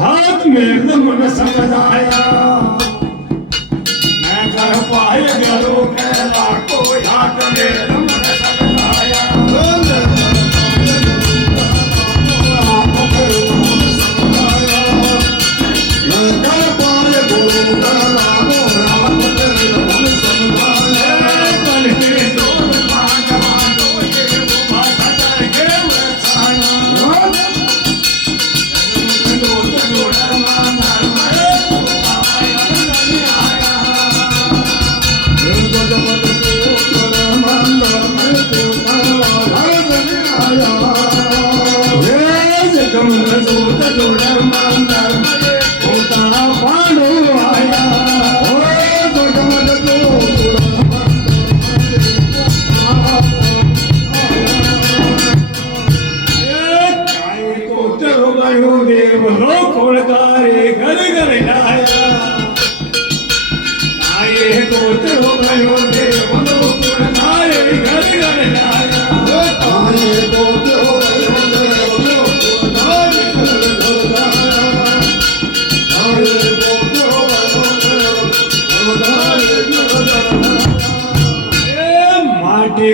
हाथ में मन समझाया मैं कर पाए गरो कहला कोई हाथ में मन समझाया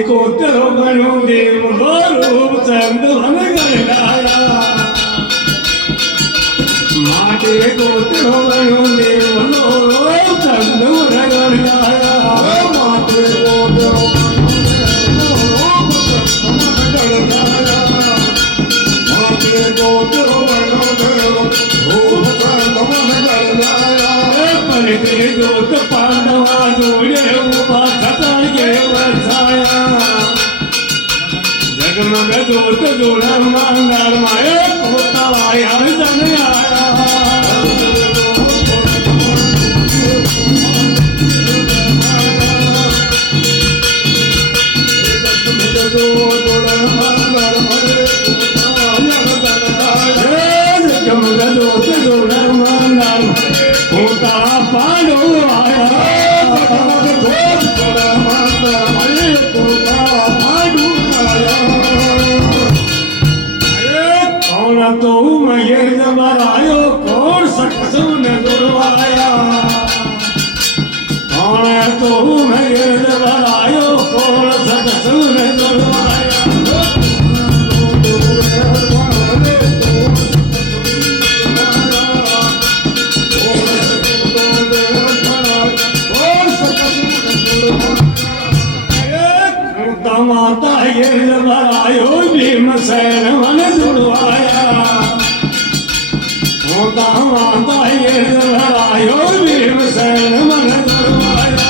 को तेरो बनो देव रूप चंद मन गलाया माटे को तेरो बनो देव रूप चंद मन गलाया माटे को तेरो माटे को तेरो बनो देव रूप चंद मन गलाया पन के जोत पांडवा जोड़े उबा सता के वसाया जगमग जोत जोड़ा मंगल माय होता आया जन आया जगमग जोत जोड़ा मंगल होता पांडव आया तो मैं जबरायो कौन सकसू ने दुर्वाया कौन तो मैं जबरायो कौन सकसू ने दुर्वाया माता ये जबरायो भीमसेन मन दुर्वाया माता ये जबरायो भीमसेन मन दुर्वाया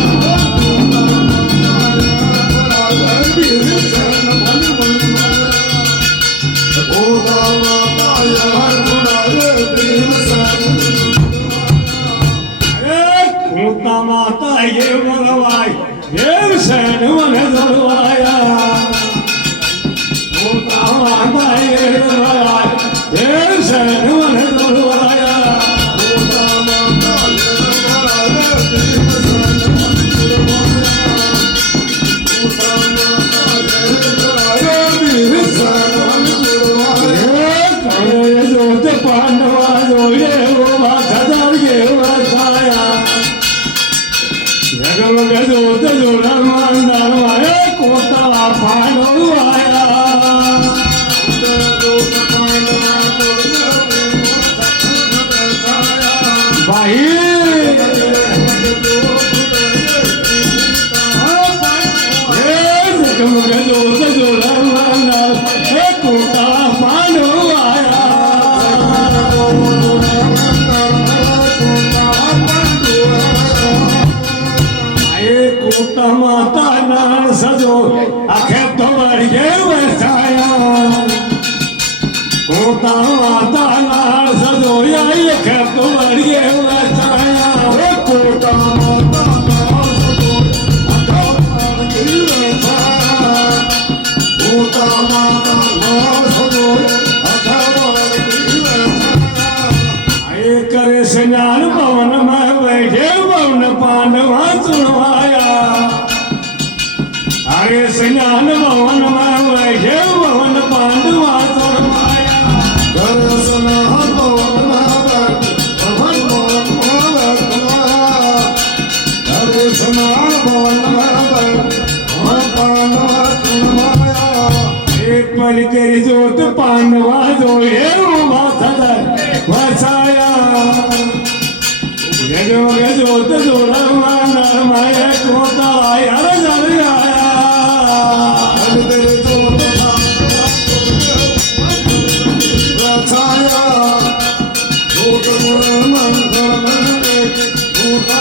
माता ये बलवाई भीमसेन मन दुर्वाया माता ये बलवाई भीमसेन मन दुर्वाया जोत पांडवा जोड़े वो सदर वसाया जगमग जोत जोड़ा मंदर मारे कोता पांडव आया भाई जगमग जोत जोड़ा मंदर कोता पांडव आया कोता माता नान सजो आखे तो बढ़े वसाया कोता माता नान सजो आई आखे तो बढ़े वसाया कोता माता नान सजो आखे तो बढ़े वसाया कोता माता स्नान भवन में बैठे पवन पांडवा सुनवाया अरे स्नान भवन में बैठे पवन पांडवा सुनवाया स्नान भवन में बैठे पवन पांडवा सुनवाया अरे स्नान भवन में बैठे पवन पांडवा सुनवाया एक पल तेरी जोत पांडवा जोड़े उभा सदा वसाया जगमग जोत जोड़ा माना माया कोता आया जल आया तेरे जोत रचाया जोत मंत्र में भूता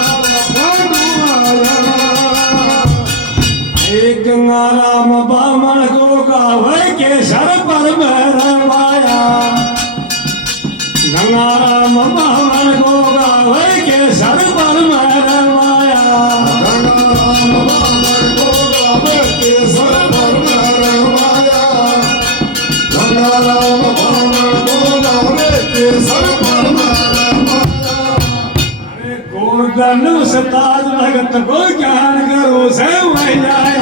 एक गंगा राम बामन को गावे के सर पर भरवाया गंगा राम बामन को गावे के सर पर भरवाया राम बामन को गावे के सर पर भरवाया गंगा राम बामन को गावे के सर पर भरवाया अरे गोवर्धन उस्ताद भगत को ज्ञान करो से वह जाए